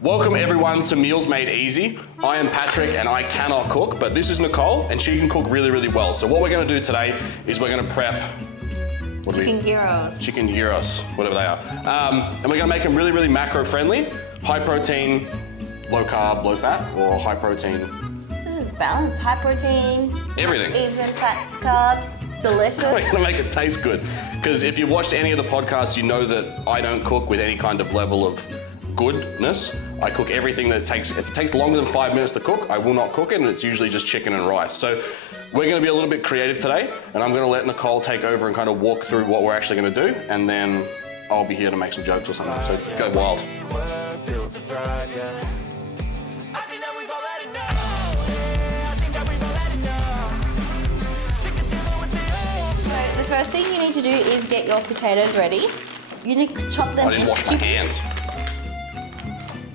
Welcome everyone to Meals Made Easy. I am Patrick and I cannot cook, but this is Nicole and she can cook really, really well. So what we're gonna do today is we're gonna prep Chicken gyros. Chicken gyros, whatever they are. And we're gonna make them really, really macro friendly, high protein, low carb, low fat, or high protein. This is balanced, high protein. Everything. Even fats, carbs, delicious. We're gonna make it taste good. Because if you've watched any of the podcasts, you know that I don't cook with any kind of level of goodness. I cook everything that if it takes longer than 5 minutes to cook, I will not cook it, and it's usually just chicken and rice. So we're gonna be a little bit creative today, and I'm gonna let Nicole take over and kind of walk through what we're actually gonna do, and then I'll be here to make some jokes or something, so go wild. The first thing you need to do is get your potatoes ready. You need to chop them into wash my cubes. hands.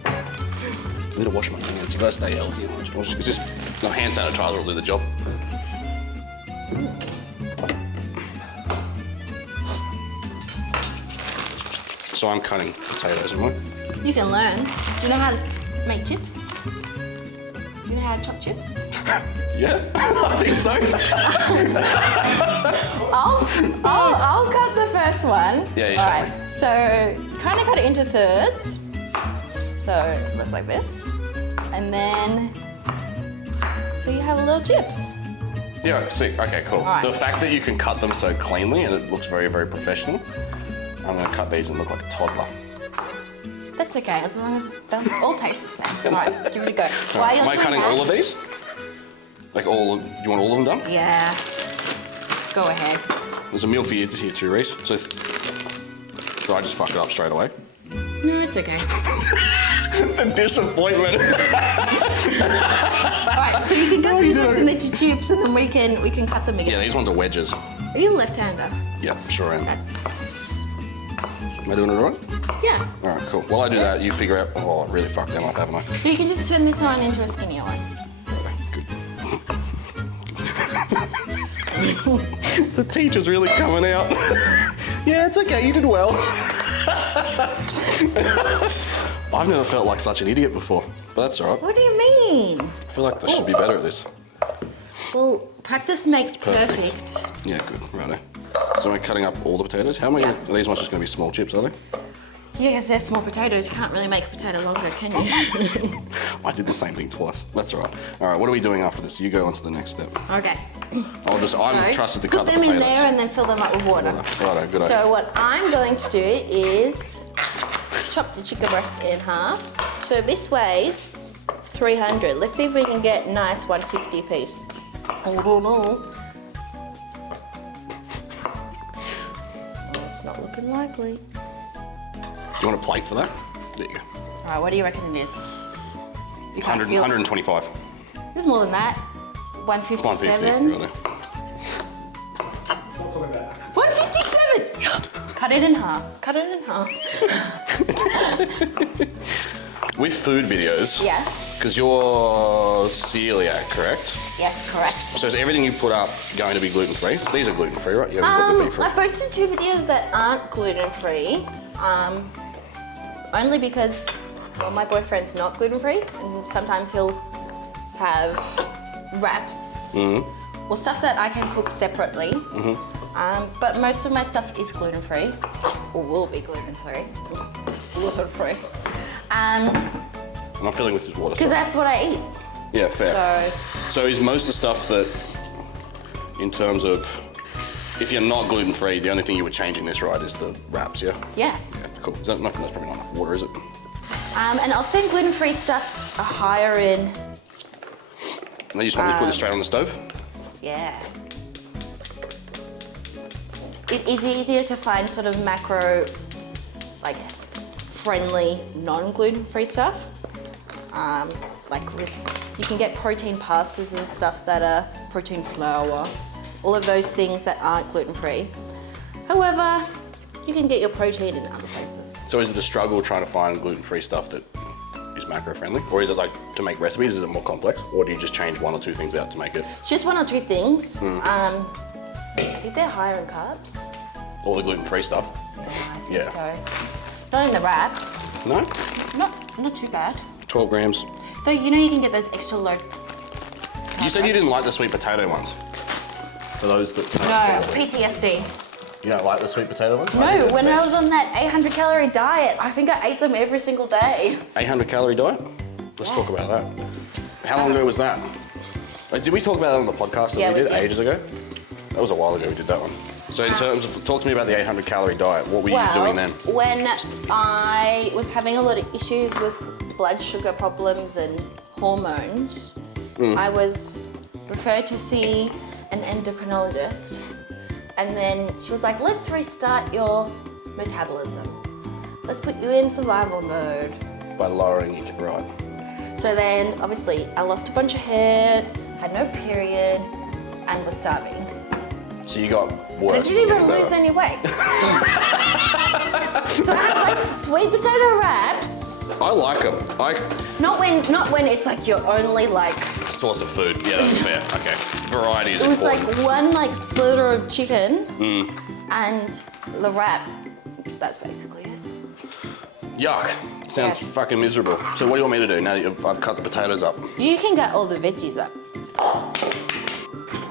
I need to wash my hands. You gotta stay healthy. Is this no hand sanitizer will do the job? So I'm cutting potatoes, am I? You can learn. Do you know how to make chips? Do you know how to chop chips? Yeah, I think so. I'll cut the first one. Yeah, you All show right. So kind of cut it into thirds. So it looks like this, and then so you have little chips. Yeah, see, okay, cool. All right. The fact that you can cut them so cleanly and it looks very, very professional, I'm gonna cut these and look like a toddler. That's okay, as long as they all taste the same. All right, give it a go. While you're Am I cutting all of these? Like all, do you want all of them done? Yeah. Go ahead. There's a meal for you here too, Reese. So I just fuck it up straight away? No, it's okay. The disappointment. All right, so you can cut these ones into tubes, and then we can cut them again. Yeah, these ones are wedges. Are you a left-hander? Yep, sure am. That's. Am I doing it right? Yeah. All right, cool. While I do that, you figure out. Oh, I really fucked them up, haven't I? So you can just turn this one into a skinnier one. Good. The teacher's really coming out. Yeah, it's okay. You did well. I've never felt like such an idiot before, but that's all right. What do you mean? I feel like I should be better at this. Well, practice makes perfect. Yeah, good. Righto. So we're cutting up all the potatoes. How many? Yeah. Are these ones just going to be small chips, are they? Yeah, because they're small potatoes. You can't really make a potato longer, can you? I did the same thing twice. That's all right. All right, what are we doing after this? You go on to the next step. Okay. I'm trtrusted to cut the put them potatoes. in there and then fill them up with water. Righto, good idea. So what I'm going to do is chop the chicken breast in half. So this weighs 300. Let's see if we can get nice 150 piece. Hold on. Oh, it's not looking likely. Do you want a plate for that? There you go. All right, what do you reckon it is? 125. There's more than that. 157. 150, 157! Cut it in half. Cut it in half. With food videos. Yeah. Because you're celiac, correct? Yes, correct. So is everything you put up going to be gluten-free? These are gluten-free, right? You haven't got the beef free. I posted 2 videos that aren't gluten-free, only because, well, my boyfriend's not gluten-free, and sometimes he'll have wraps or stuff that I can cook separately. But most of my stuff is gluten-free, or will be gluten-free, gluten-free. And I'm filling with this water. Because that's what I eat. Yeah, fair. So is most of the stuff that, in terms of, if you're not gluten-free, the only thing you would change in this, right, is the wraps, yeah? Yeah. Yeah, cool. Is that enough? That's probably not enough water, is it? And often gluten-free stuff are higher in. And you just want me to put this straight on the stove? Yeah. It is easier to find sort of macro, like friendly, non-gluten-free stuff. Like you can get protein pastas and stuff that are protein flour, all of those things that aren't gluten-free. However, you can get your protein in other places. So is it a struggle trying to find gluten-free stuff that is macro-friendly? Or is it like, to make recipes, is it more complex? Or do you just change 1 or 2 things out to make it? Just 1 or 2 things. I think they're higher in carbs. All the gluten-free stuff? Yeah, I think so. Not in the wraps. No? Not Not too bad. 12 grams. Though, you know you can get those extra low. You said you didn't like the sweet potato ones. For those that No, can't see. PTSD. You don't like the sweet potato ones? No, when I was on that 800 calorie diet, I think I ate them every single day. 800 calorie diet? Let's talk about that. How long ago was that? Like, did we talk about that on the podcast that Yeah, we we did did. ages ago? That was a while ago we did that one. So in terms of, talk to me about the 800 calorie diet. What were you doing then? When I was having a lot of issues with blood sugar problems and hormones, I was referred to see an endocrinologist. And then she was like, let's restart your metabolism. Let's put you in survival mode. By lowering your right. So then, obviously, I lost a bunch of hair, had no period, and was starving. So you got I worse. didn't than even getting lose better. any weight. So I had like sweet potato wraps. I like them. Not when it's like your only like. Source of food. Yeah, that's fair. Okay. Variety is It was important. like one like slither of chicken and the wrap. That's basically it. Yuck. Sounds Yeah. fucking miserable. So what do you want me to do now that I've cut the potatoes up? You can get all the veggies up.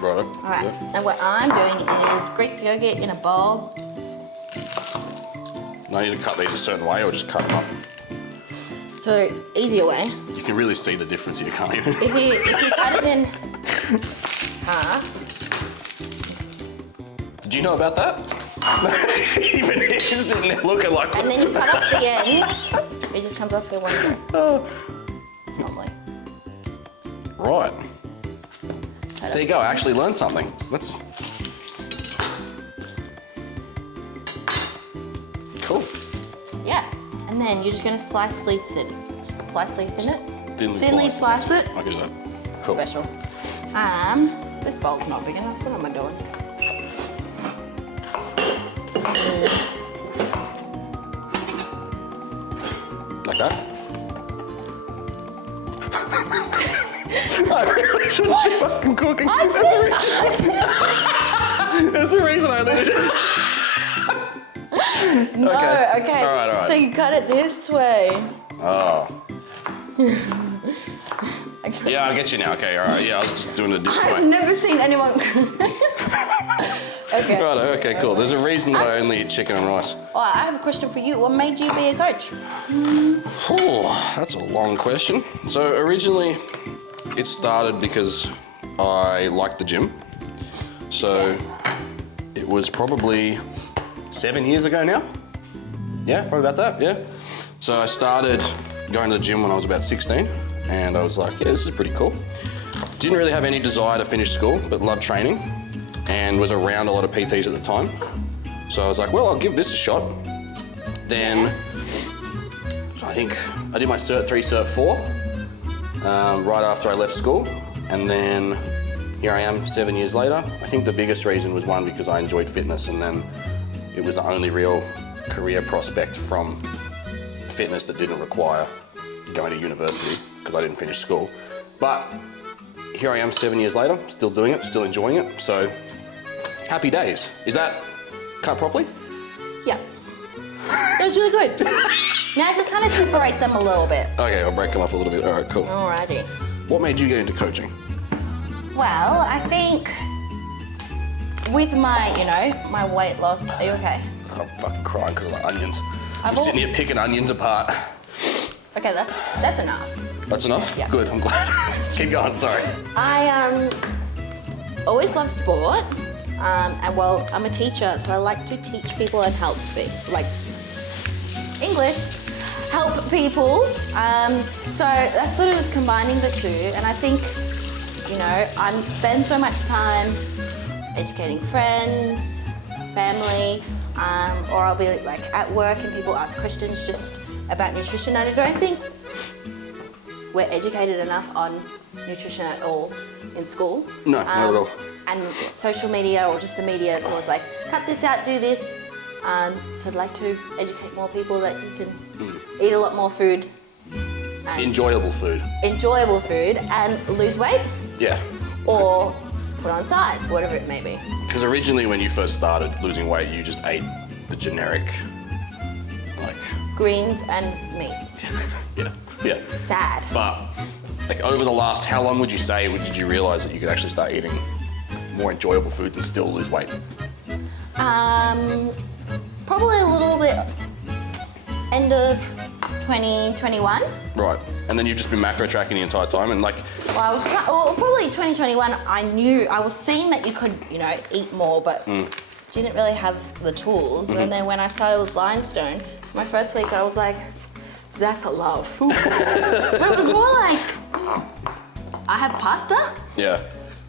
Right. All right. And what I'm doing is Greek yogurt in a bowl. And I need to cut these a certain way or just cut them up. So easier way. You can really see the difference here, can't you? If you cut it in half. Do you know about that? Even he's sitting there looking like. And then you cut off the ends. It just comes off in one go. Oh. Normally. Right. There you go. I actually learned something. Let's. Cool. Yeah. And then you're just gonna slicely thin it. Thinly slice it. I can do that. Cool. Special. This bowl's not big enough. What am I doing? Like that? I really should be fucking cooking. That's the reason I did it. No, okay. All right. So you cut it this way. Oh. Yeah, I get you now. Okay, all right. Yeah, I was just doing it this I've way. never seen anyone. Okay. Right, okay, cool. There's a reason that I only eat chicken and rice. Oh, I have a question for you. What made you be a coach? Oh, that's a long question. So originally, it started because I liked the gym. So it was probably 7 years ago now. Yeah, probably about that, yeah. So I started going to the gym when I was about 16 and I was like, yeah, this is pretty cool. Didn't really have any desire to finish school, but loved training and was around a lot of PTs at the time. So I was like, well, I'll give this a shot. Then I think I did my Cert 3, Cert 4 right after I left school. And then here I am 7 years later. I think the biggest reason was one, because I enjoyed fitness, and then it was the only real career prospect from fitness that didn't require going to university because I didn't finish school. But here I am 7 years later, still doing it, still enjoying it. So happy days. Is that cut properly? Yeah. It was really good. Now just kind of separate them a little bit. Okay, I'll break them up a little bit. All right, cool. Alrighty. What made you get into coaching? Well, I think with my, my weight loss. Are you okay? I'm fucking crying because of the onions. I'm al- sitting here picking onions apart. Okay, that's enough. That's enough? Yeah. Good, I'm glad. Keep going, sorry. I always loved sport. And well, I'm a teacher, so I like to teach people and help English, help people. So that sort of was combining the two, and I think, I spend so much time educating friends, family, or I'll be like at work and people ask questions just about nutrition, and I don't think we're educated enough on nutrition at all in school. No, not at all. And social media or just the media, it's always like, cut this out, do this. So I'd like to educate more people that you can eat a lot more food. Enjoyable food. Enjoyable food and lose weight Yeah. or put on size, whatever it may be. Because originally when you first started losing weight, you just ate the generic, Greens and meat. yeah. Yeah. sad. But like over the last, how long would you say did you realize that you could actually start eating more enjoyable food and still lose weight? Probably a little bit end of 2021. Right. And then you've just been macro tracking the entire time and like... Well, I was probably 2021, I was seeing that you could, eat more, but didn't really have the tools. And then when I started with Limestone, my first week I was like, that's a lot of food. But it was more like, I had pasta. Yeah.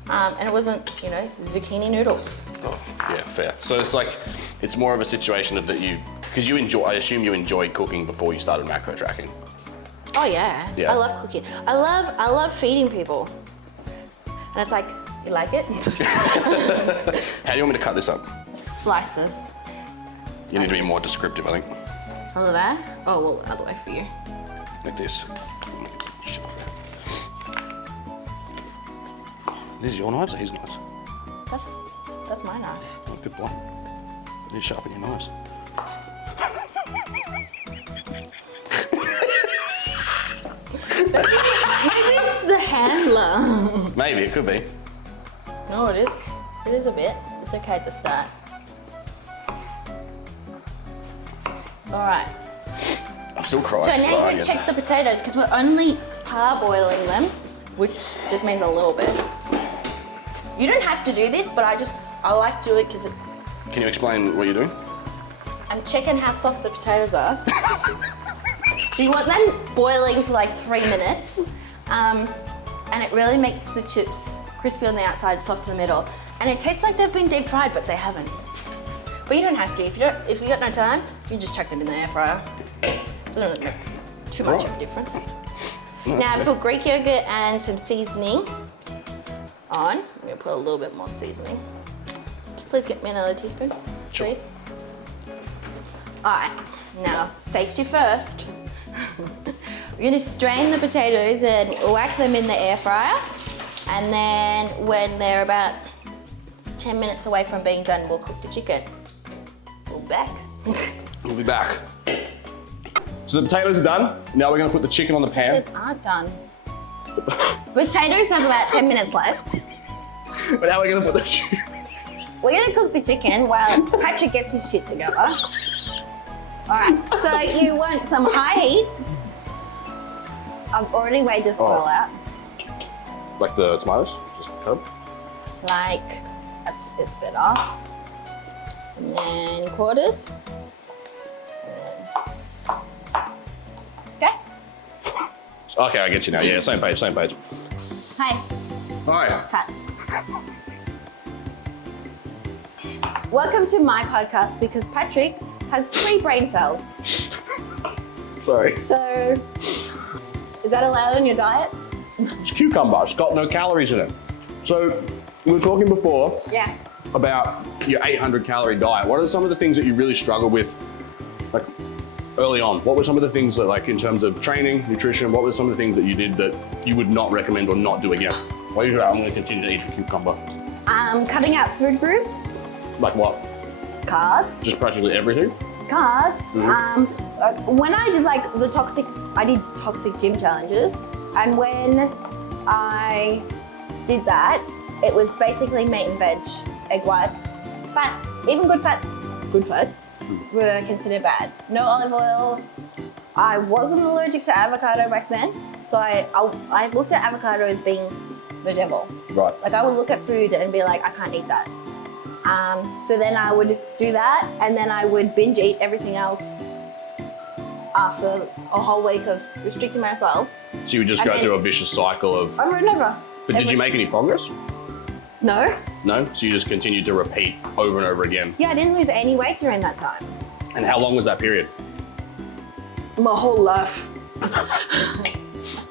And it wasn't, zucchini noodles. Oh, yeah, fair. So it's like, it's more of a situation of that because I assume you enjoyed cooking before you started macro tracking. Oh yeah. I love cooking. I love feeding people. And it's like, you like it? How do you want me to cut this up? Slices. You need to be more descriptive, I think. All of that? Oh, well, the other way for you. Like this. These are your knives or his knives? That's my knife. Oh, good boy. You need to sharpen your knives. Maybe it's the handler. Maybe, it could be. No, it is. It is a bit. It's okay at the start. All right. I'm still crying. So now you can check the potatoes because we're only parboiling them, which just means a little bit. You don't have to do this, but I like to do it because Can you explain what you're doing? I'm checking how soft the potatoes are. So you want them boiling for like 3 minutes, and it really makes the chips crispy on the outside, soft in the middle, and it tastes like they've been deep fried, but they haven't. But you don't have to. If you got no time, you just chuck them in the air fryer. It doesn't really make too much of a difference. No, Now I put Greek yogurt and some seasoning on. I'm gonna put a little bit more seasoning. Please get me another teaspoon, Sure. please. All right, now safety first. We're gonna strain the potatoes and whack them in the air fryer. And then when they're about 10 minutes away from being done, we'll cook the chicken. We'll be back. We'll be back. So the potatoes are done. Now we're gonna put the chicken on the pan. Potatoes aren't done. Potatoes have about 10 minutes left. But how are we gonna put the chicken? We're gonna cook the chicken while Patrick gets his shit together. All right, so you want some high heat. I've already weighed this oil out. Like the tomatoes? Just cut them? Like this bit off. And then quarters. Okay. Okay, I get you now. Yeah, same page, same page. Hi. All right. Cut. Welcome to my podcast because Patrick has 3 brain cells. Sorry. So, is that allowed in your diet? It's cucumber. It's got no calories in it. So we were talking before Yeah. about your 800 calorie diet. What are some of the things that you really struggle with, like early on? What were some of the things that, like in terms of training, nutrition, what were some of the things that you did that you would not recommend or not do again? Why are you I'm going to continue to eat cucumber? Cutting out food groups, Like what? carbs. Just practically everything? Carbs. When I did I did toxic gym challenges, and when I did that, it was basically meat and veg, egg whites, fats, even good fats were considered bad. No olive oil. I wasn't allergic to avocado back then, so I looked at avocado as being the devil. Right. Like I would look at food and be like, I can't eat that. So then I would do that, and then I would binge eat everything else after a whole week of restricting myself. So you would just go through a vicious cycle of... Over and over. But did you make any progress? No. No? So you just continued to repeat over and over again? Yeah, I didn't lose any weight during that time. And how long was that period? My whole life.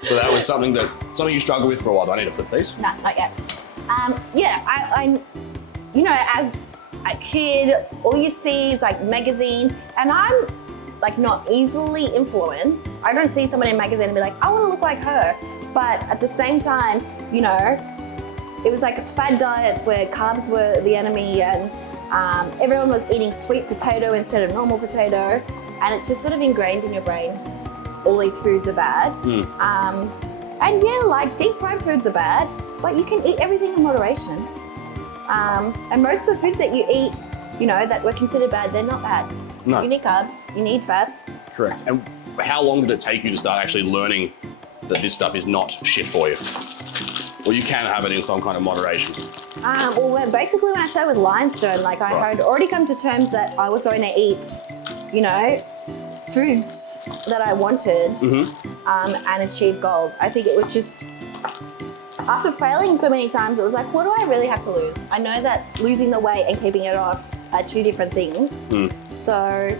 So that was something you struggled with for a while. Do I need to flip these? No, not yet. Yeah, I as a kid, all you see is like magazines, and I'm like not easily influenced. I don't see someone in a magazine and be like, I want to look like her. But at the same time, it was like fad diets where carbs were the enemy, and everyone was eating sweet potato instead of normal potato, and it's just sort of ingrained in your brain. all these foods are bad. And yeah, like deep fried foods are bad, but you can eat everything in moderation. And most of the foods that you eat, you know, that were considered bad, they're not bad. No. You need carbs, you need fats. Correct. And how long did it take you to start actually learning that this stuff is not shit for you? Or you can have it in some kind of moderation? Well, basically when I started with limestone, like I had already come to terms that I was going to eat, you know, foods that I wanted and achieve goals. I think it was just, after failing so many times, it was like, what do I really have to lose? I know that losing the weight and keeping it off are two different things. So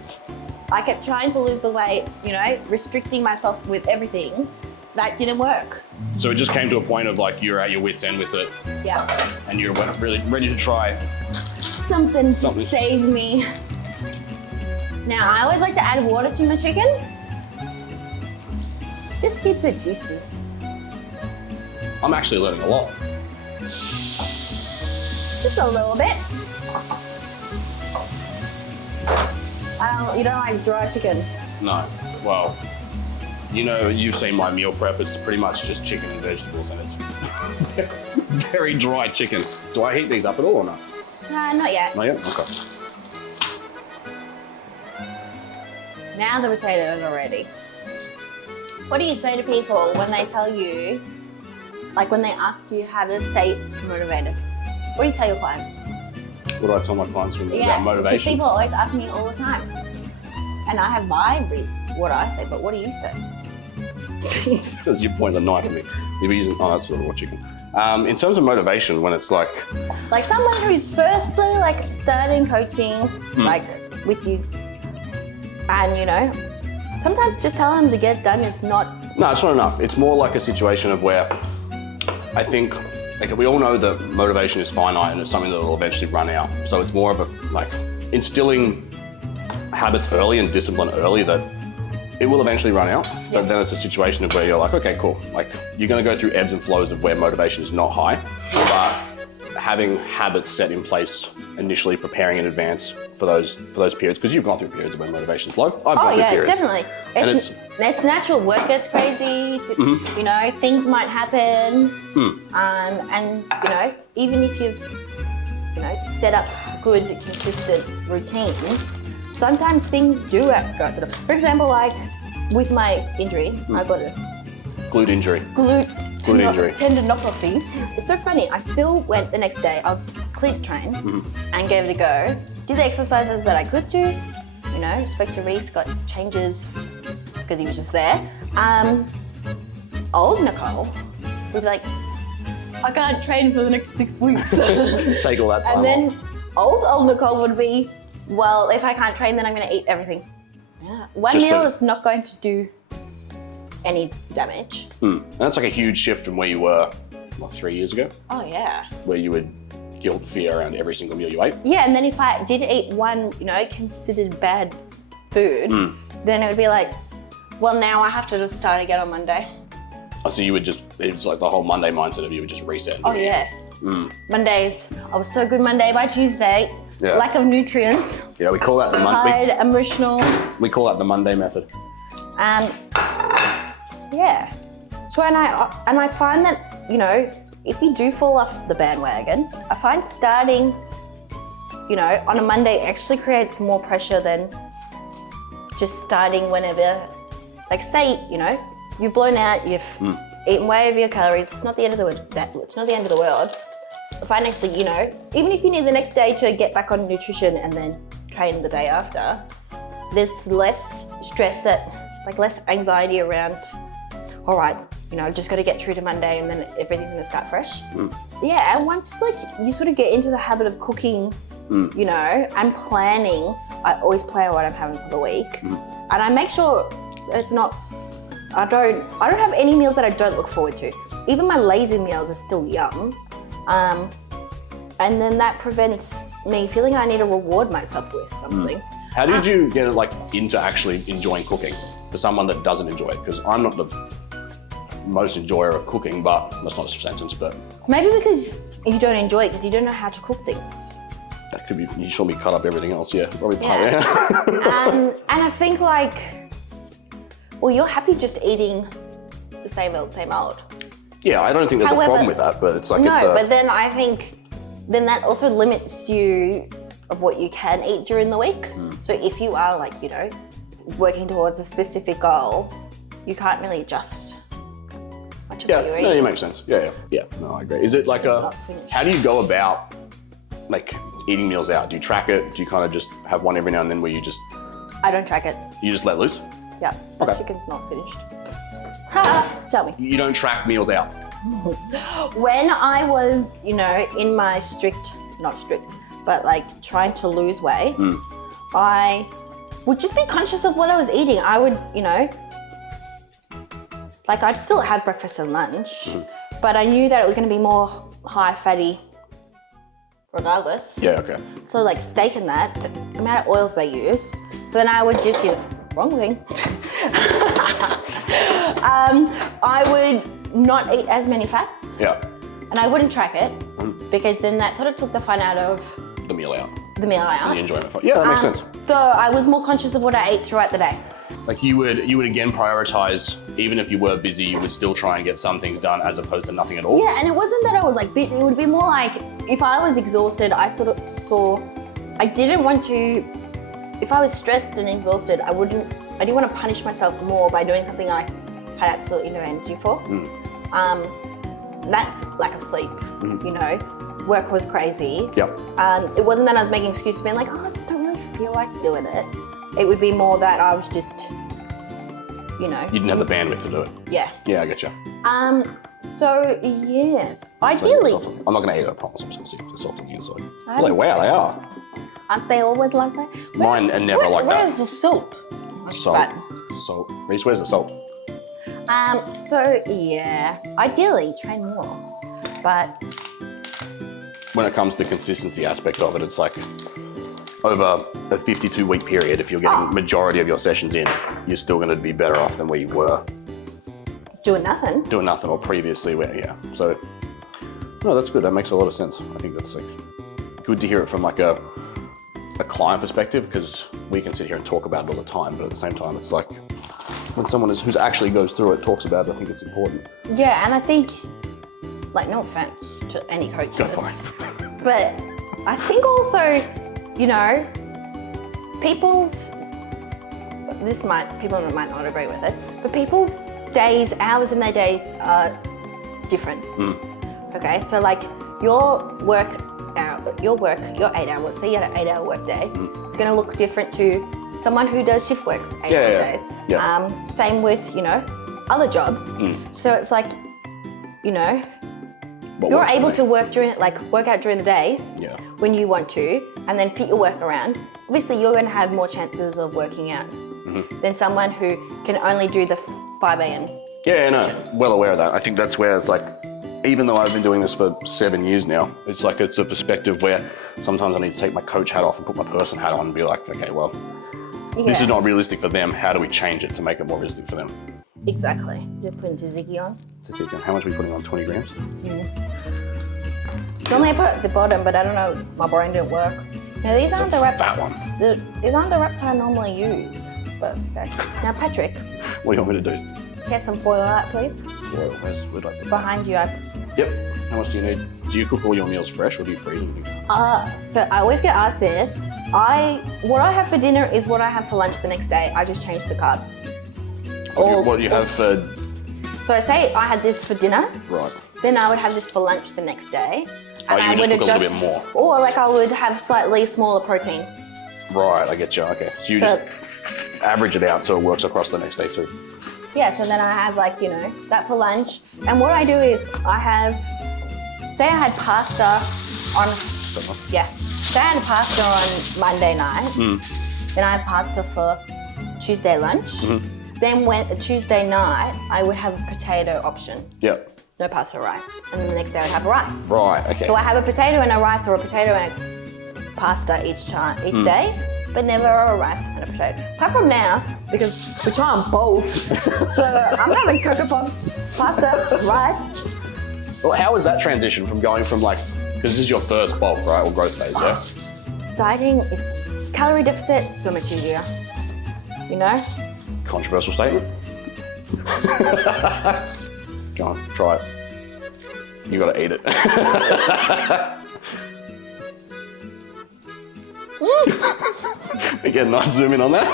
I kept trying to lose the weight, you know, restricting myself with everything. That didn't work. So it just came to a point of like you're at your wit's end with it. Yeah. And you're really ready to try Something to save me. Now, I always like to add water to my chicken. Just keeps it juicy. I'm actually learning a lot. Just a little bit. You don't like dry chicken? No. Well, you know, you've seen my meal prep. It's pretty much just chicken and vegetables, and it's very dry chicken. Do I heat these up at all or not? Not yet. Not yet? Okay. Now the potatoes are ready. What do you say to people when they tell you, like when they ask you how to stay motivated? What do you tell your clients? What do I tell my clients about motivation? People always ask me all the time. And I have my reason what I say, but what do you say? Because you point the knife at me. You're using, oh, that's sort of what chicken. In terms of motivation, when it's like someone who's firstly like starting coaching, like with you, and you know, sometimes just telling them to get it done is not. No, it's not enough. It's more like a situation of where I think, like we all know that motivation is finite and it's something that will eventually run out. So it's more of a like instilling habits early and discipline early that it will eventually run out. Yeah. But then it's a situation of where you're like, okay, cool. Like you're gonna go through ebbs and flows of where motivation is not high, but having habits set in place initially, preparing in advance for those periods, because you've gone through periods when motivation's low. I've gone through periods. Definitely. It's natural. Work gets crazy. You know, things might happen. And you know, even if you've set up good, consistent routines, sometimes things do go through. For example, like with my injury, I got a Glute injury. tendinopathy. It's so funny. I still went the next day. I was clear to train and gave it a go. Did the exercises that I could do. You know, spoke to Reese, got changes because he was just there. Old Nicole would be like, I can't train for the next 6 weeks. Take all that time And then off. old Nicole would be, well, if I can't train, then I'm going to eat everything. Yeah. One Just meal for- is not going to do any damage. And that's like a huge shift from where you were, what, 3 years ago? Oh, yeah. Where you would guilt fear around every single meal you ate. Yeah, and then if I did eat one, you know, considered bad food, then it would be like, well, now I have to just start again on Monday. Oh, so you would just, it's like the whole Monday mindset of you would just reset. Oh, yeah. Mondays, I was so good Monday. By Tuesday, Yeah. lack of nutrients, Yeah, we call that the tired, emotional. we call that the Monday method. Yeah. So and I find that, you know, if you do fall off the bandwagon, I find starting, you know, on a Monday actually creates more pressure than just starting whenever. Like say, you know, you've blown out, you've eaten way over your calories. It's not the end of the world. It's not the end of the world. I find actually, you know, even if you need the next day to get back on nutrition and then train the day after, there's less stress like less anxiety around, all right, you know, just got to get through to Monday and then everything's gonna start fresh. Yeah, and once like you sort of get into the habit of cooking, you know, and planning, I always plan what I'm having for the week. And I make sure it's not, I don't have any meals that I don't look forward to. Even my lazy meals are still yum. And then that prevents me feeling I need to reward myself with something. How did you get it like into actually enjoying cooking for someone that doesn't enjoy it? Because I'm not the most enjoyer of cooking, but that's not a sentence, but Maybe because you don't enjoy it because you don't know how to cook things. that could be, you saw me cut up everything else, yeah. Probably part, Yeah. yeah. And I think like Well, you're happy just eating the same old. Yeah, I don't think there's However, a problem with that, but it's like no, it's but then I think then that also limits you of what you can eat during the week. So if you are like, you know, working towards a specific goal, you can't really adjust much of what you're no, eating. it makes sense. Yeah. No, I agree. Is it like Not finished. how do you go about like eating meals out? Do you track it? Do you kind of just have one every now and then where you just I don't track it. let loose? Yeah, that Okay. chicken's not finished. Tell me. You don't track meals out. When I was, you know, in my not strict, but like trying to lose weight, I would just be conscious of what I was eating. I would, you know, like I'd still have breakfast and lunch, but I knew that it was going to be more high fatty regardless. Yeah, okay. So like steak and that, the amount of oils they use. So then I would just, you know, wrong thing. I would not eat as many fats. Yeah. And I wouldn't track it because then that sort of took the fun out of The meal out. the meal And the out. enjoyment. Yeah, that makes sense. So I was more conscious of what I ate throughout the day. Like you would again prioritize, even if you were busy, you would still try and get some things done as opposed to nothing at all. Yeah, and it wasn't that I was like, it would be more like if I was exhausted, I sort of saw, I didn't want to, if I was stressed and exhausted, I didn't want to punish myself more by doing something I had absolutely no energy for. That's lack of sleep, you know. Work was crazy. Yep. It wasn't that I was making excuses being like, oh, I just don't really feel like doing it. It would be more that I was just, you know. You didn't have the bandwidth to do it. Yeah. Yeah, I get you. So yes, ideally. I'm not gonna eat it, I promise. I'm just gonna see if they're soft on the inside. I Like, wow, they are. Aren't they always like that? Mine are never like that. Where's the salt? Salt. Salt. Reese, where's the salt? So yeah, ideally train more, but When it comes to the consistency aspect of it, it's like over a 52-week period, if you're getting majority of your sessions in, you're still gonna be better off than where you were doing nothing. doing nothing or previously where, yeah. So, no, that's good. That makes a lot of sense. I think that's like good to hear it from like a client perspective, because we can sit here and talk about it all the time, but at the same time, it's like when someone who's actually goes through it, talks about it, I think it's important. Yeah, and I think, like, no offense to any coaches, but I think also, you know, people might not agree with it, but people's hours in their days are different. Okay, so like your 8 hours, say you had an 8 hour work day, it's gonna look different to someone who does shift works 8 hour days. Yeah. Same with, you know, other jobs. So it's like, you know, you're able to work out during the day when you want to, and then fit your work around. Obviously, you're going to have more chances of working out than someone who can only do the 5 a.m. Yeah, session. no, well aware of that. I think that's where it's like, even though I've been doing this for 7 years now, it's like it's a perspective where sometimes I need to take my coach hat off and put my person hat on and be like, okay, well, this is not realistic for them. How do we change it to make it more realistic for them? Exactly. You're putting tzatziki on. Tzatziki, how much are we putting on? 20 grams? Normally I put it at the bottom, but I don't know, my brain didn't work. Now these aren't the wraps. That one. These aren't the wraps I normally use, but it's okay. Now Patrick, What do you want me to do? get some foil out, please. Well, where'd I put Behind you. Yep. How much do you need? Do you cook all your meals fresh or do you freeze them? So I always get asked this. What I have for dinner is what I have for lunch the next day. I just change the carbs. What do you have for... So I say I had this for dinner. Right. Then I would have this for lunch the next day. Oh, you would just cook a little bit more. Or like I would have slightly smaller protein. Right, I get you. Okay. So you just average it out so it works across the next day too. Yeah, so then I have like, you know, that for lunch. And what I do is I have, say I had pasta on, say I had pasta on Monday night. Then I have pasta for Tuesday lunch. Then Tuesday night, I would have a potato option. Yep. No pasta or rice. And then the next day I would have rice. Right, okay. So I have a potato and a rice or a potato and a pasta each day, but never a rice and a potato. Apart from now, because we're trying bulk, so I'm having Cocoa Pops, pasta, rice. Well, how was that transition from going from like, because this is your first bulk, right, or growth phase, yeah? Dieting is calorie deficit so much easier, you know? Controversial statement. Go on, try it. You gotta eat it. Again, nice zoom in on that.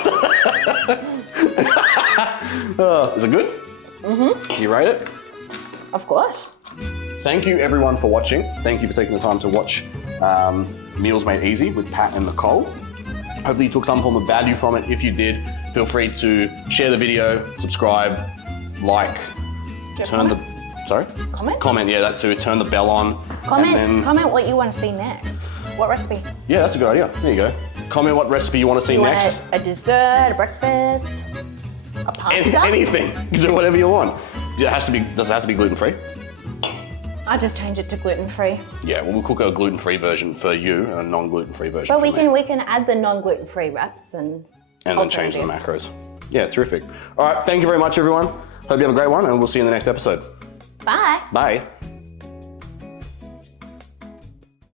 Is it good? Mm-hmm. You rate it? Of course. Thank you everyone for watching. Thank you for taking the time to watch Meals Made Easy with Pat and Nicole. Hopefully you took some form of value from it. If you did, feel free to share the video, subscribe, like, turn the... Sorry? Comment? Comment, yeah, that too. Turn the bell on. Comment what you want to see next. What recipe? Yeah, that's a good idea. There you go. Comment what recipe you want to see next. Want a dessert, a breakfast, a pasta? Anything. Do whatever you want. Does it have to be gluten-free? I just change it to gluten-free. Yeah, well, we'll cook a gluten-free version for you and a non-gluten-free version But for me. we can add the non-gluten-free wraps and then change the macros. Yeah, terrific. All right, thank you very much, everyone. Hope you have a great one, and we'll see you in the next episode. Bye. Bye.